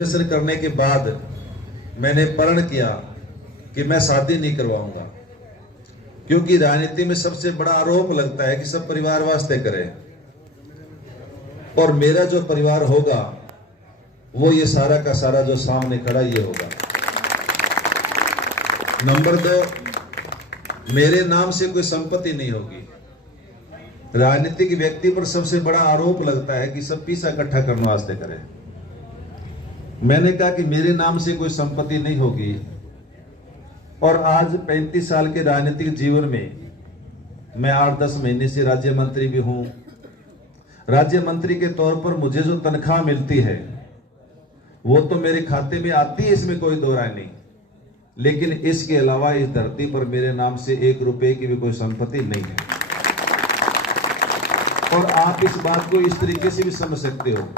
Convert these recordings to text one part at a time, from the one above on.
Graduation करने के बाद मैंने प्रण किया कि मैं शादी नहीं करवाऊंगा, क्योंकि राजनीति में सबसे बड़ा आरोप लगता है कि सब परिवार वास्ते करें, और मेरा जो परिवार होगा वो ये सारा का सारा जो सामने खड़ा ये होगा। नंबर 2, मेरे नाम से कोई संपत्ति नहीं होगी। राजनीतिक व्यक्ति पर सबसे बड़ा आरोप लगता है कि सब पैसा इकट्ठा करने वास्ते करें। मैंने कहा कि मेरे नाम से कोई संपत्ति नहीं होगी, और आज 35 साल के राजनीतिक जीवन में मैं 8-10 महीने से राज्य मंत्री भी हूं। राज्य मंत्री के तौर पर मुझे जो तनख्वाह मिलती है वो तो मेरे खाते में आती है, इसमें कोई दो राय नहीं, लेकिन इसके अलावा इस धरती पर मेरे नाम से 1 रुपए की भी कोई संपत्ति नहीं है। और आप इस बात को इस तरीके से भी समझ सकते हो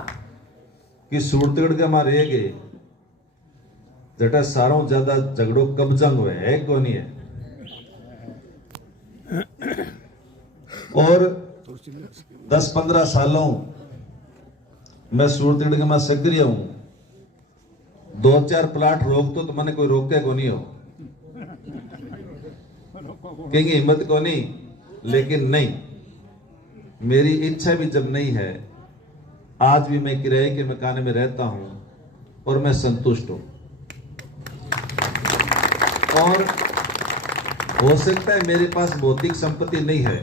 कि सूरतगढ़ के हमारे रह गए जटा सारों ज्यादा झगड़ों कब जंग हुए है कौन ही है। और 10-15 सालों मैं सूरतगढ़ के मैं सक्रिय हूं। 2-4 प्लाट रोक तो मैंने कोई रोके को नहीं हो, कहेंगे हिम्मत को नहीं, लेकिन नहीं, मेरी इच्छा भी जब नहीं है। आज भी मैं किराए के मकान में रहता हूं और मैं संतुष्ट हूं। और हो सकता है मेरे पास भौतिक संपत्ति नहीं है,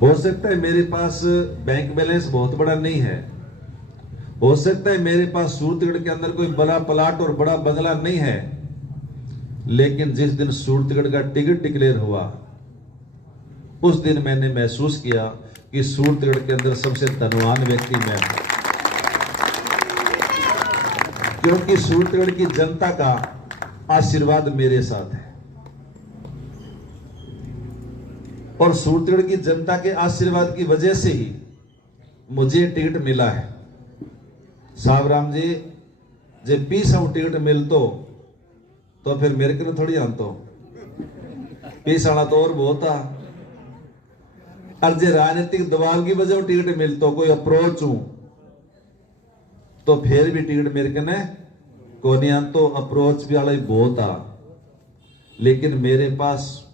हो सकता है मेरे पास बैंक बैलेंस बहुत बड़ा नहीं है, हो सकता है मेरे पास सूरतगढ़ के अंदर कोई बड़ा प्लाट और बड़ा बंगला नहीं है, लेकिन जिस दिन सूरतगढ़ का टिकट डिक्लेयर हुआ उस दिन मैंने महसूस किया कि सूरतगढ़ के अंदर सबसे धनवान व्यक्ति मैं हूं, क्योंकि सूरतगढ़ की जनता का आशीर्वाद मेरे साथ है। और सूरतगढ़ की जनता के आशीर्वाद की वजह से ही मुझे टिकट मिला है। साहब राम जी जे 20 टिकट मिलतो तो फिर मेरे को थोड़ी आनतो, 20 आना तो और बहुत था। और जे राजनीतिक दबाव की वजह टिकट मिलतो, कोई अप्रोच हूं तो फिर भी टिकट मेरे को ने कोनी आनतो, अप्रोच भी वाला बहुत आ। लेकिन मेरे पास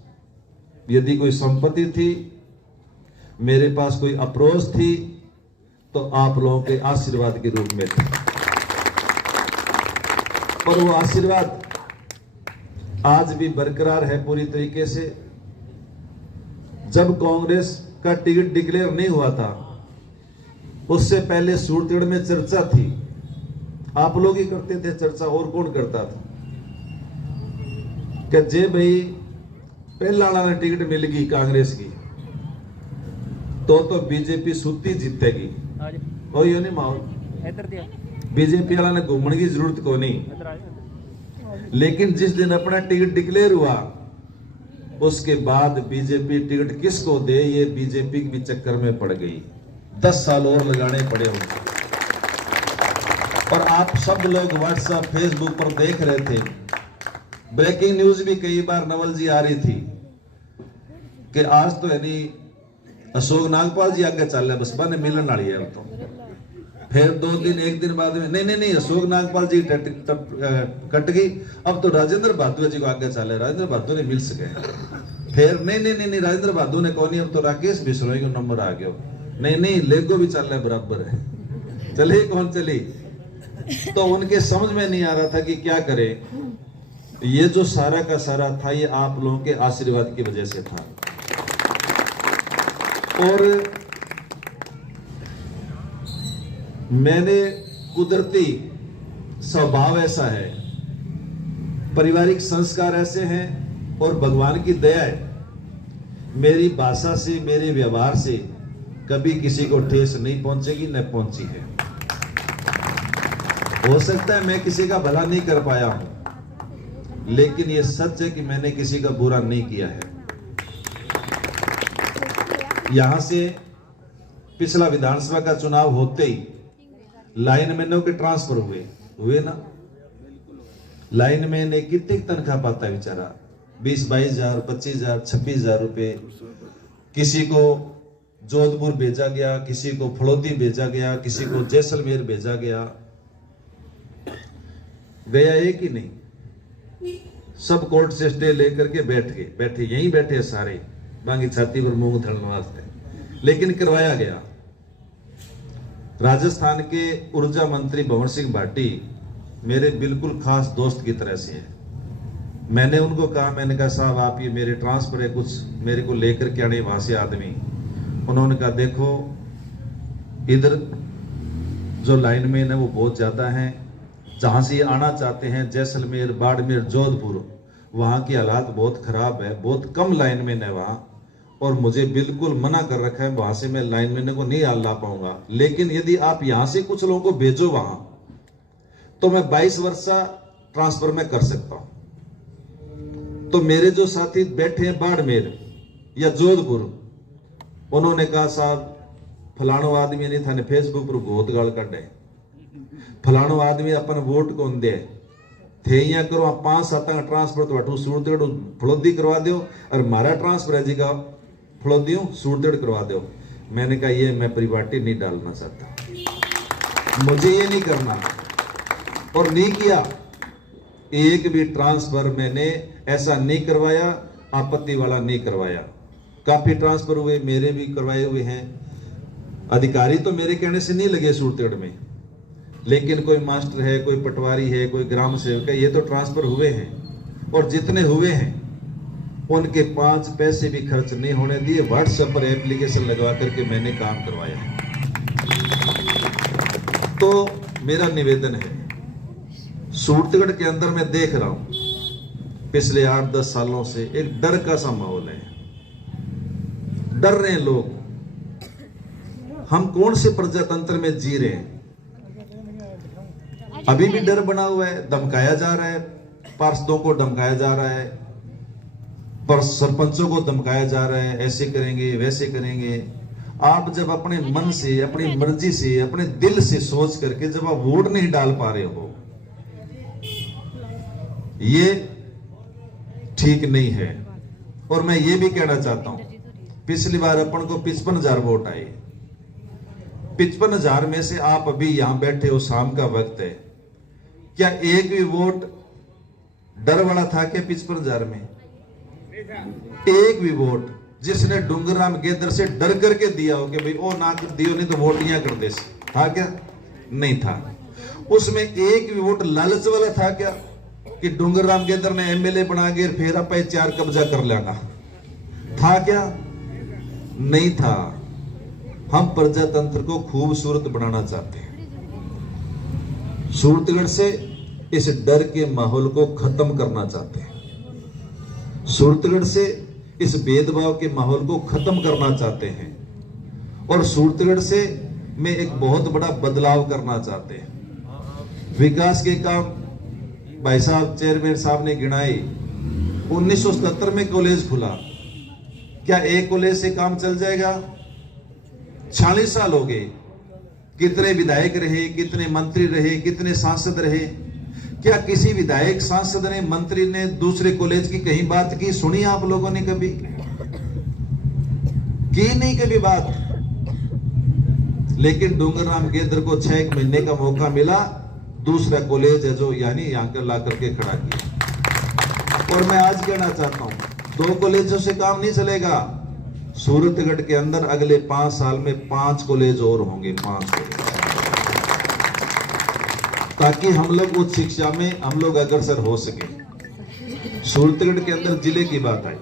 यदि कोई संपत्ति थी, मेरे पास कोई अप्रोच थी, तो आप लोगों के आशीर्वाद के रूप में थी। और वो आशीर्वाद आज भी बरकरार है पूरी तरीके से। जब कांग्रेस का टिकट डिक्लेयर नहीं हुआ था उससे पहले सूरतगढ़ में चर्चा थी, आप लोग ही करते थे चर्चा, और कौन करता था कि जे भाई पहला वाला टिकट मिल गई कांग्रेस की तो बीजेपी सुती जीतेगी। और ये नहीं माहौल, बीजेपी वाला ने घूमने की जरूरत को नहीं। लेकिन जिस दिन अपना टिकट डिक्लेयर हुआ उसके बाद बीजेपी टिकट किसको दे ये बीजेपी के भी चक्कर में पड़ गई। 10 साल और लगाने पड़े होंगे। और आप सब लोग व्हाट्सएप फेसबुक पर देख रहे थे, ब्रेकिंग न्यूज भी कई बार नवल जी आ रही थी कि आज तो यानी अशोक नागपाल जी आगे चल रहे, बस बने मिलने वाली है। तो फिर 2 दिन 1 दिन बाद में नहीं अशोक नागपाल जी कट गई, अब तो राजेंद्र बहादुर जी को आगे चले, राजेंद्र बहादुर ने मिल सके। फिर नहीं राजेंद्र बहादुर ने कौन, अब तो राकेश बिश्नोई को नंबर आ गया। नहीं लेगो भी चल रहा है बराबर है, चले कौन चली। तो उनके समझ में नहीं आ रहा था कि क्या करे। ये जो सारा का सारा था ये आप लोगों के आशीर्वाद की वजह से था। और मैंने कुदरती स्वभाव ऐसा है, पारिवारिक संस्कार ऐसे हैं और भगवान की दया है, मेरी भाषा से मेरे व्यवहार से कभी किसी को ठेस नहीं पहुंचेगी, न पहुंची है। हो सकता है मैं किसी का भला नहीं कर पाया हूं, लेकिन यह सच है कि मैंने किसी का बुरा नहीं किया है। यहां से पिछला विधानसभा का चुनाव होते ही लाइनमैनों के ट्रांसफर हुए ना। लाइनमैन ने कितनी तनख्वाह पाता है बेचारा, 20-22 हजार, 25 हजार, 26 हजार रुपए। किसी को जोधपुर भेजा गया, किसी को फलोदी भेजा गया, किसी को जैसलमेर भेजा गया। गया एक ही नहीं, सब कोर्ट से स्टे लेकर के बैठे यहीं बैठे सारे बांगी छाती पर मूंग धरने वास्ते, लेकिन करवाया गया। राजस्थान के ऊर्जा मंत्री भंवर सिंह भाटी मेरे बिल्कुल खास दोस्त की तरह से है। मैंने उनको कहा, मैंने कहा साहब आप ये मेरे ट्रांसफर है, कुछ मेरे को लेकर के आने वहां से आदमी। उन्होंने कहा देखो इधर जो लाइनमैन है वो बहुत ज्यादा है, जहां से ये आना चाहते हैं जैसलमेर, बाड़मेर, जोधपुर, वहां की हालात बहुत खराब है, बहुत कम लाइनमैन है वहां, और मुझे बिल्कुल मना कर रखा है, वहां से मैं लाइनमैन को नहीं ला पाऊंगा। लेकिन यदि आप यहां से कुछ लोगों को भेजो वहां, तो मैं 22 वर्ष ट्रांसफर में कर सकता हूं। तो मेरे जो साथी बैठे हैं बाड़मेर या जोधपुर, उन्होंने कहा साहब फलाणो आदमी नहीं थाने फेसबुक पर बहुत गाल काटे, फलाणो आदमी अपन वोट कौन दे थे, यहाँ करो 5-7 का ट्रांसफर तो अटू सूरतगढ़ फलोदी करवा दो, और मारा ट्रांसफर है जी का फलोदी सूरतगढ़ करवा दो। मैंने कहा ये मैं परिपाटी नहीं डालना चाहता, मुझे ये नहीं करना, और नहीं किया। एक भी ट्रांसफर मैंने ऐसा नहीं करवाया, आपत्ति वाला नहीं करवाया। काफी ट्रांसफर हुए, मेरे भी करवाए हुए हैं। अधिकारी तो मेरे कहने से नहीं लगे सूरतगढ़ में, लेकिन कोई मास्टर है, कोई पटवारी है, कोई ग्राम सेवक है, ये तो ट्रांसफर हुए हैं, और जितने हुए हैं उनके 5 पैसे भी खर्च नहीं होने दिए। व्हाट्सएप पर एप्लीकेशन लगवा करके मैंने काम करवाया है। तो मेरा निवेदन है, सूरतगढ़ के अंदर मैं देख रहा हूं पिछले 8-10 सालों से एक डर का सा माहौल है, डर रहे हैं लोग। हम कौन से प्रजातंत्र में जी रहे हैं? अभी भी डर बना हुआ है, धमकाया जा रहा है, पार्षदों को धमकाया जा रहा है, पर सरपंचों को धमकाया जा रहा है, ऐसे करेंगे वैसे करेंगे। आप जब अपने मन से, अपनी मर्जी से, अपने दिल से सोच करके जब आप वोट नहीं डाल पा रहे हो, ये ठीक नहीं है। और मैं ये भी कहना चाहता हूं, पिछली बार अपन को 55,000 वोट आए, 55,000 में से आप अभी यहां बैठे हो, शाम का वक्त है, क्या एक भी वोट डर वाला था क्या 55,000 में? एक भी वोट जिसने डूंगरराम गेदर से डर करके दिया हो कि भाई ओ ना दियो नहीं तो वोट यहां कर दे, था क्या? नहीं था। उसमें एक भी वोट लालच वाला था क्या कि डूंगरराम गेदर ने एमएलए बना के फिर आप 4 कब्जा कर लेगा, था क्या? नहीं था। हम प्रजातंत्र को खूबसूरत बनाना चाहते हैं। सूरतगढ़ से इस डर के माहौल को खत्म करना चाहते हैं। सूरतगढ़ से इस भेदभाव के माहौल को खत्म करना चाहते हैं, और सूरतगढ़ से में एक बहुत बड़ा बदलाव करना चाहते हैं। विकास के काम भाई साहब चेयरमैन साहब ने गिनाए। 1977 में कॉलेज खुला, क्या एक कॉलेज से काम चल जाएगा? 40 साल हो गए, कितने विधायक रहे, कितने मंत्री रहे, कितने सांसद रहे, क्या किसी विधायक, सांसद ने, मंत्री ने दूसरे कॉलेज की कहीं बात की? सुनी आप लोगों ने कभी? की नहीं कभी बात। लेकिन डूंगरराम गेदर को 6 महीने का मौका मिला, दूसरा कॉलेज है जो यानी यहां कर ला करके खड़ा किया। और मैं आज कहना चाहता हूं, 2 कॉलेजों से काम नहीं चलेगा। सूरतगढ़ के अंदर अगले 5 साल में 5 कॉलेज और होंगे, 5 कॉलेज, ताकि हम लोग उच्च शिक्षा में हम लोग अग्रसर हो सके। सूरतगढ़ के अंदर जिले की बात आई,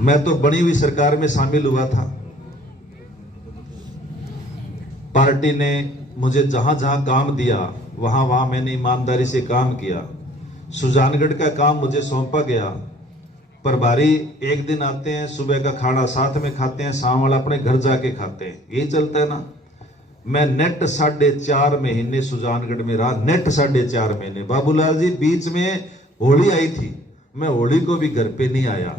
मैं तो बनी हुई सरकार में शामिल हुआ था। पार्टी ने मुझे जहां जहां काम दिया वहां वहां मैंने ईमानदारी से काम किया। सुजानगढ़ का काम मुझे सौंपा गया। प्रभारी एक दिन आते हैं, सुबह का खाना साथ में खाते हैं, शाम वाला अपने घर जाके खाते हैं, यही चलता है ना। मैं नेट 4.5 महीने सुजानगढ़ में रहा, नेट 4.5 महीने। बाबूलाल जी, बीच में होली आई थी, मैं होली को भी घर पे नहीं आया,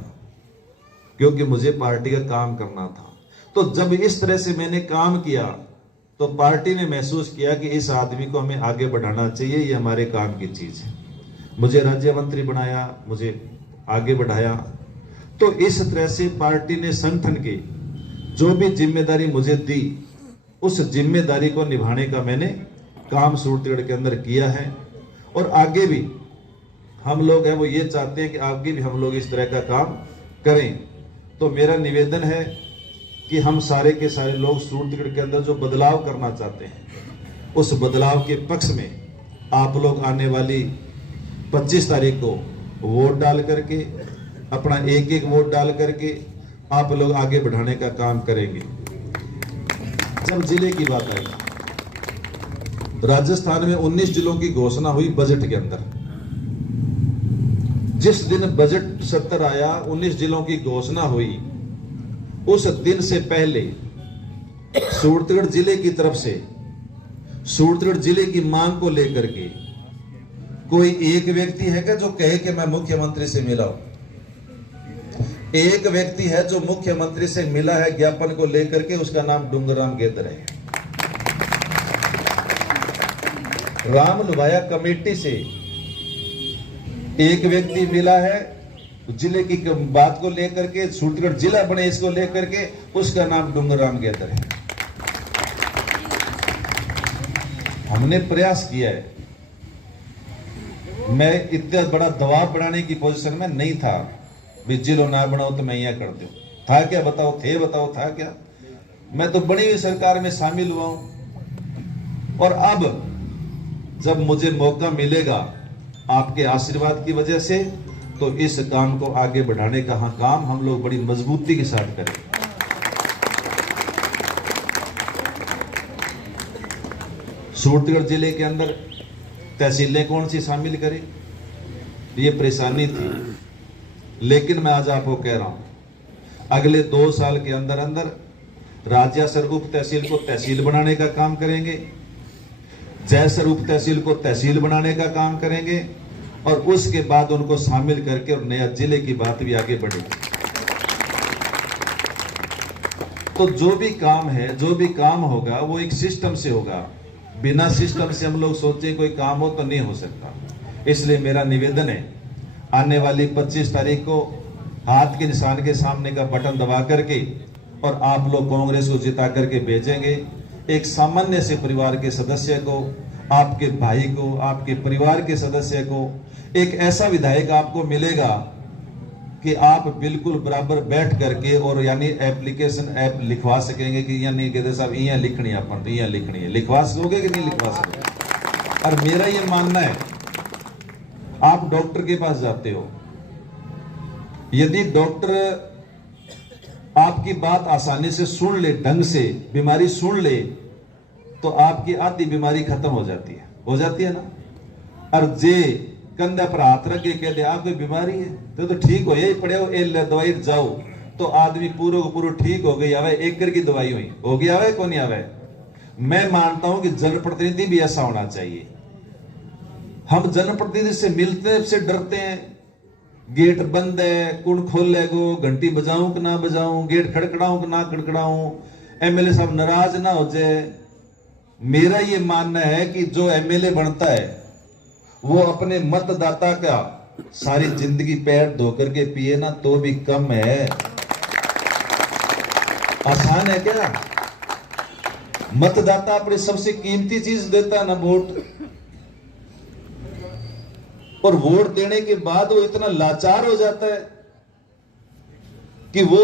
क्योंकि मुझे पार्टी का काम करना था। तो जब इस तरह से मैंने काम किया तो पार्टी ने महसूस किया कि इस आदमी को हमें आगे बढ़ाना चाहिए, ये हमारे काम की चीज है। मुझे राज्य मंत्री बनाया, मुझे आगे बढ़ाया। तो इस तरह से पार्टी ने संगठन की जो भी जिम्मेदारी मुझे दी, उस जिम्मेदारी को निभाने का मैंने काम सूरतगढ़ के अंदर किया है और आगे भी हम लोग हैं वो ये चाहते हैं कि आगे भी हम लोग इस तरह का काम करें। तो मेरा निवेदन है कि हम सारे के सारे लोग सूरतगढ़ के अंदर जो बदलाव करना चाहते हैं उस बदलाव के पक्ष में आप लोग आने वाली 25 तारीख को वोट डाल करके अपना एक एक वोट डाल करके आप लोग आगे बढ़ाने का काम करेंगे। जब जिले की बात आई, राजस्थान में 19 जिलों की घोषणा हुई बजट के अंदर। जिस दिन बजट सत्र आया 19 जिलों की घोषणा हुई, उस दिन से पहले सूरतगढ़ जिले की तरफ से सूरतगढ़ जिले की मांग को लेकर के कोई एक व्यक्ति है क्या जो कहे कि मैं मुख्यमंत्री से मिला हूं? एक व्यक्ति है जो मुख्यमंत्री से मिला है ज्ञापन को लेकर के, उसका नाम डूंगरराम गेदर है। राम लुभाया कमेटी से एक व्यक्ति मिला है जिले की बात को लेकर के, सूरतगढ़ जिला बने इसको लेकर के, उसका नाम डूंगरराम गेदर है। हमने प्रयास किया है, मैं इतना बड़ा दबाव बढ़ाने की पोजीशन में नहीं था भी जिलो ना बनाओ तो मैं यहां कर दूं। था क्या बताओ, थे बताओ था क्या? मैं तो बनी हुई सरकार में शामिल हुआ हूं और अब जब मुझे मौका मिलेगा आपके आशीर्वाद की वजह से तो इस काम को आगे बढ़ाने का काम हम लोग बड़ी मजबूती के साथ करें। सूरतगढ़ जिले के अंदर तहसीलें कौन सी शामिल करें, ये परेशानी थी, लेकिन मैं आज आपको कह रहा हूं अगले 2 साल के अंदर अंदर राजासर उप तहसील को तहसील बनाने का काम करेंगे, जयसर उप तहसील को तहसील बनाने का काम करेंगे और उसके बाद उनको शामिल करके और नया जिले की बात भी आगे बढ़ेगी। तो जो भी काम है, जो भी काम होगा वो एक सिस्टम से होगा। बिना सिस्टम से हम लोग सोचे कोई काम हो तो नहीं हो सकता। इसलिए मेरा निवेदन है आने वाली 25 तारीख को हाथ के निशान के सामने का बटन दबा करके और आप लोग कांग्रेस को जिता करके भेजेंगे। एक सामान्य से परिवार के सदस्य को, आपके भाई को, आपके परिवार के सदस्य को एक ऐसा विधायक आपको मिलेगा कि आप बिल्कुल बराबर बैठ करके और यानी एप्लीकेशन ऐप लिखवा सकेंगे कि यानी कहते साहब यहाँ लिखनी है, अपन यहाँ लिखनी है, लिखवा सकोगे कि नहीं लिखवा सकोगे? और मेरा ये मानना है, आप डॉक्टर के पास जाते हो, यदि डॉक्टर आपकी बात आसानी से सुन ले, ढंग से बीमारी सुन ले, तो आपकी आधी बीमारी खत्म हो जाती है ना। और जे कंधा पर हाथ रख के कह दे आप कोई बीमारी है तो ठीक हो, यही पड़े हो, दवाई जाओ, तो आदमी पूरा को पूरा ठीक हो गई आवे, एक कर की दवाई हुई होगी आवे को नहीं आवे। मैं मानता हूं कि जनप्रतिनिधि भी ऐसा होना चाहिए। हम जनप्रतिनिधि से मिलते से डरते हैं, गेट बंद है, कौन खोलेगो, घंटी बजाऊं कि ना बजाऊं, गेट खड़खड़ाऊं कि ना खड़खड़ाऊं, एमएलए साहब नाराज ना हो जाए। मेरा ये मानना है कि जो एमएलए बनता है वो अपने मतदाता का सारी जिंदगी पैर धो करके पिए ना तो भी कम है। आसान है क्या? मतदाता अपनी सबसे कीमती चीज देता है ना, वोट। और वोट देने के बाद वो इतना लाचार हो जाता है कि वो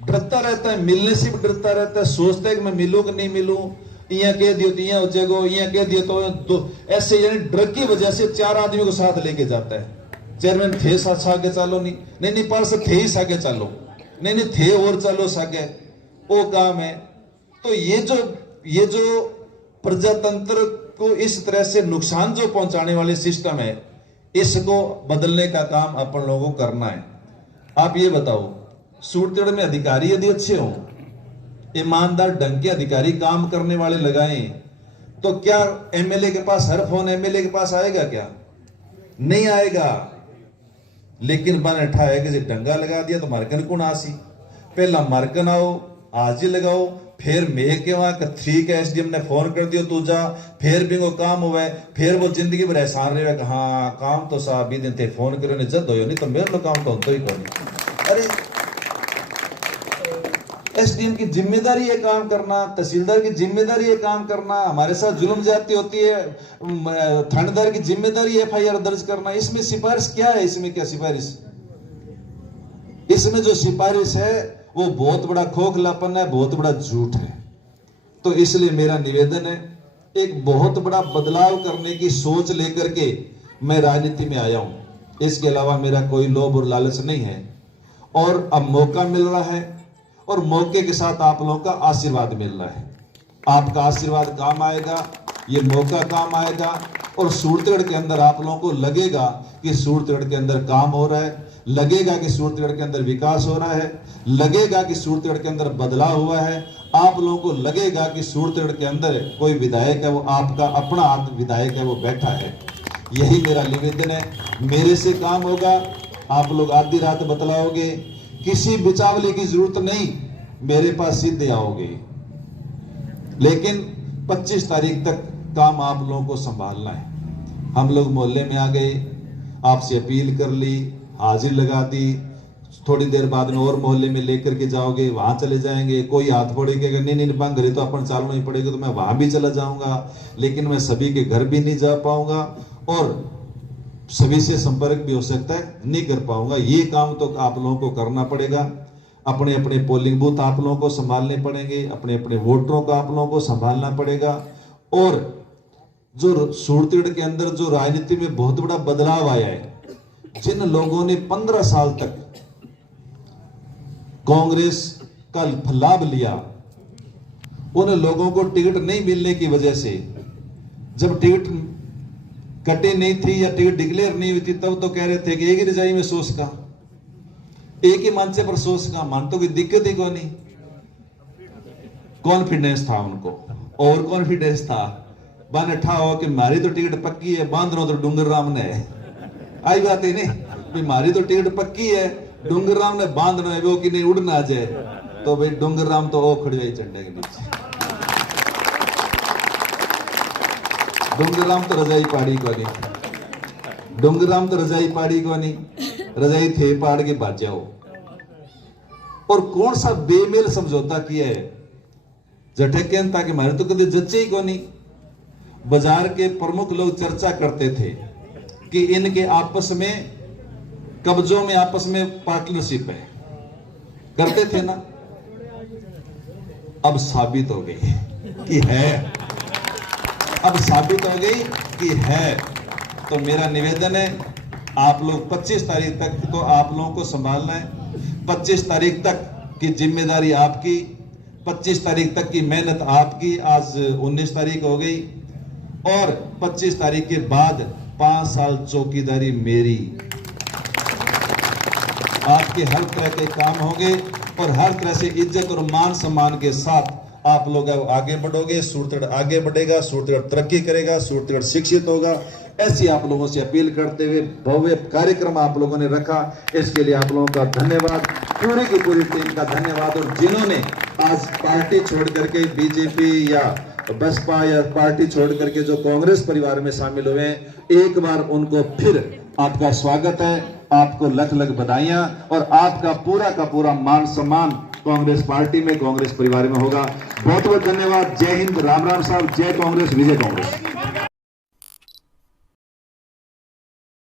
डरता रहता है, मिलने से भी डरता रहता है, सोचता है कि मैं मिलूं कि नहीं मिलूं, यहाँ कह दियो तो यहाँ हो जाएगा, यहाँ कह दियो तो ऐसे, यानी डर की वजह से 4 आदमी को साथ लेके जाता है। चेयरमैन थे सागे चालो, नहीं पार्षद थे ही सागे चालो, नहीं थे और चलो सागे, वो काम है। तो ये जो प्रजातंत्र को इस तरह से नुकसान जो पहुंचाने वाले सिस्टम है, इसको बदलने का काम अपन लोगों को करना है। आप ये बताओ, सूरतगढ़ में अधिकारी यदि अच्छे हों, ईमानदार ढंग के अधिकारी काम करने वाले लगाएं, तो क्या एमएलए के पास हर फोन एमएलए के पास आएगा? क्या नहीं आएगा। लेकिन बन अठा है कि डंगा लगा दिया तो मार्कन कौन आसी, पहला मार्कन आओ, आज ही लगाओ, फिर मैं के वहां ठीक है एसडीएम ने फोन कर दियो तू जा, फिर भी वो काम हुआ, फिर वो जिंदगी भर एहसान रहे कि हाँ काम तो साहब भी दिन थे फोन करो, जद हो नहीं तो मेरे लो काम तो ही कौन। अरे एसडीएम की जिम्मेदारी है काम करना, तहसीलदार की जिम्मेदारी है काम करना, हमारे साथ जुल्म ज्यादती होती है, थानेदार की जिम्मेदारी है एफआईआर दर्ज करना। इसमें सिफारिश क्या है? इसमें क्या सिफारिश? इसमें जो सिफारिश है वो बहुत बड़ा खोखलापन है, बहुत बड़ा झूठ है। तो इसलिए मेरा निवेदन है, एक बहुत बड़ा बदलाव करने की सोच लेकर के मैं राजनीति में आया हूं। इसके अलावा मेरा कोई लोभ और लालच नहीं है। और अब मौका मिल रहा है और मौके के साथ आप लोगों का आशीर्वाद मिल रहा है। आपका आशीर्वाद काम आएगा, ये मौका काम आएगा और सूरतगढ़ के अंदर आप लोगों को लगेगा कि सूरतगढ़ के अंदर काम हो रहा है, लगेगा कि सूरतगढ़ के अंदर विकास हो रहा है, लगेगा कि सूरतगढ़ के अंदर बदलाव हुआ है। आप लोगों को लगेगा कि सूरतगढ़ के अंदर कोई विधायक है, वो आपका अपना विधायक है, वो बैठा है। यही मेरा निवेदन है। मेरे से काम होगा, आप लोग आधी रात बतलाओगे, किसी बिचावले की जरूरत नहीं, मेरे पास सीधे आओगे। लेकिन 25 तारीख तक काम आप लोगों को संभालना है। हम लोग मोहल्ले में आ गए, आपसे अपील कर ली, हाजिर लगा दी, थोड़ी देर बाद में और मोहल्ले में लेकर के जाओगे, वहां चले जाएंगे। कोई हाथ पड़ेगा, नहीं बंग तो अपन चालना ही पड़ेगा, तो मैं वहां भी चला जाऊंगा, लेकिन मैं सभी के घर भी नहीं जा पाऊंगा और सभी से संपर्क भी हो सकता है नहीं कर पाऊंगा। ये काम तो आप लोगों को करना पड़ेगा। अपने अपने पोलिंग बूथ आप लोगों को संभालने पड़ेंगे, अपने अपने वोटरों को आप लोगों को संभालना पड़ेगा। और जो सूरतगढ़ के अंदर जो राजनीति में बहुत बड़ा बदलाव आया है, जिन लोगों ने 15 साल तक कांग्रेस का लाभ लिया, उन लोगों को टिकट नहीं मिलने की वजह से, जब टिकट कटे नहीं थी या टिकट डिक्लेयर नहीं हुई थी, तब तो कह रहे थे कि एक ही रजाई में सोच का, एक ही मंचे पर सोच का, मान तो कोई दिक्कत ही कोई नहीं। कॉन्फिडेंस था उनको, ओवर कॉन्फिडेंस था, बन ठा हो कि मारी तो टिकट पक्की है, बांध रो तो डूंगर राम ने आई बात है नहीं, मारी तो टिकट पक्की है, डूंगर राम ने बांधना है वो कि नहीं उड़ना आ जाए, तो भाई डूंगर राम तो ओ खड़ जाए झंडे के नीचे। डूंगर राम तो रजाई पाड़ी को नहीं, डूंगर राम तो रजाई पाड़ी को नहीं, रजाई थे पाड़ के भाज जाओ। और कौन सा बेमेल समझौता किया है जठे के, ताकि मारे तो कभी जच्चे ही को नहीं। बाजार के प्रमुख लोग चर्चा करते थे कि इनके आपस में कब्जों में आपस में पार्टनरशिप है, करते थे ना। अब साबित हो गई कि है, अब साबित हो गई कि है। तो मेरा निवेदन है, आप लोग 25 तारीख तक तो आप लोगों को संभालना है। 25 तारीख तक की जिम्मेदारी आपकी, 25 तारीख तक की मेहनत आपकी। आज 19 तारीख हो गई और 25 तारीख के बाद 5 साल चौकीदारी मेरी। आपके हर तरह के काम होंगे और हर तरह से इज्जत और मान सम्मान के साथ आप लोग आगे बढ़ोगे। सूरतगढ़ आगे बढ़ेगा, सूरतगढ़ तरक्की करेगा, सूरतगढ़ शिक्षित होगा। ऐसी आप लोगों से अपील करते हुए भव्य कार्यक्रम आप लोगों ने रखा, इसके लिए आप लोगों का धन्यवाद, पूरी की पूरी टीम का धन्यवाद। और जिन्होंने आज पार्टी छोड़ करके बीजेपी या बसपा या पार्टी छोड़ करके जो कांग्रेस परिवार में शामिल हुए हैं, एक बार उनको फिर आपका स्वागत है, आपको लख लख बधाइयां और आपका पूरा का पूरा मान सम्मान कांग्रेस पार्टी में, कांग्रेस परिवार में होगा। बहुत बहुत धन्यवाद। जय हिंद, राम राम साहब, जय कांग्रेस, विजय कांग्रेस।